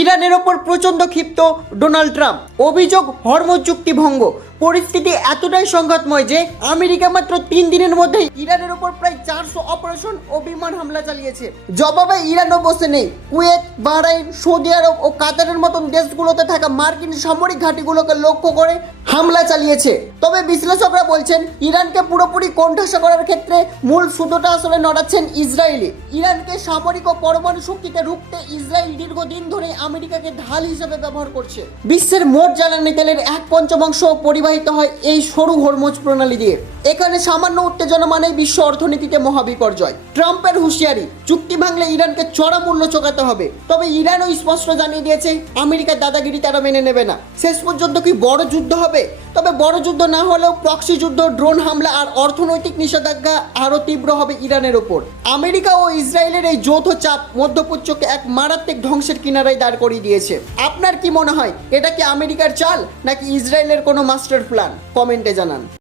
ইরানের ওপর প্রচণ্ড ক্ষিপ্ত ডোনাল্ড ট্রাম্প, অভিযোগ হরমুজ চুক্তি ভঙ্গ। পরিস্থিতি এতটাই সংঘাতময় যে আমেরিকা মাত্র 3 দিনের মধ্যেই ইরানের ওপর প্রায় 400 অপারেশন ও বিমান হামলা চালিয়েছে। জবাবে ইরানও বসে নেই। কুয়েত, বাহরাইন, সৌদি আরব ও কাতারের মতন দেশগুলোতে থাকা মার্কিন সামরিক ঘাঁটিগুলোকে লক্ষ্য করে হামলা চালিয়েছে। তবে বিশ্লেষকরা বলছেন ইরানকে পুরোপুরি কোণঠাসা করার ক্ষেত্রে মূল সুতোটা আসলে নড়াচ্ছেন ইসরায়েলি। ইরানকে সামরিক ও পরমাণু শক্তিকে রুখতে ইসরায়েল দীর্ঘদিন ধরে আমেরিকাকে ঢাল হিসেবে ব্যবহার করছে। বিশ্বের মোট জ্বালানি তেলের 1/5 পরিবাহিত হয় এই সরু হরমুজ প্রণালী দিয়ে। এখানে সামান্য উত্তেজনা মানেই বিশ্ব অর্থনীতিতে মহাবিপর্যয়। ট্রাম্পের হুঁশিয়ারি, চুক্তি ভাঙলে ইরানকে চড়া মূল্য চোকাতে হবে। তবে ইরানও স্পষ্ট জানিয়ে দিয়েছে আমেরিকার দাদাগিরি তারা মেনে নেবে না। শেষ পর্যন্ত কি বড় যুদ্ধ হবে? তবে বড় যুদ্ধ না হলেও প্রক্সি যুদ্ধ, ড্রোন হামলা আর অর্থনৈতিক নিষেধাজ্ঞা আরও তীব্র হবে ইরানের ওপর। আমেরিকা ও ইসরায়েলের এই যৌথ চাপ মধ্যপ্রাচ্যকে এক মারাত্মক ধ্বংসের কিনারায় দাঁড় করিয়ে দিয়েছে। আপনার কি মনে হয়, এটা কি আমেরিকার চাল নাকি ইসরায়েলের কোনো মাস্টার প্ল্যান? কমেন্টে জানান।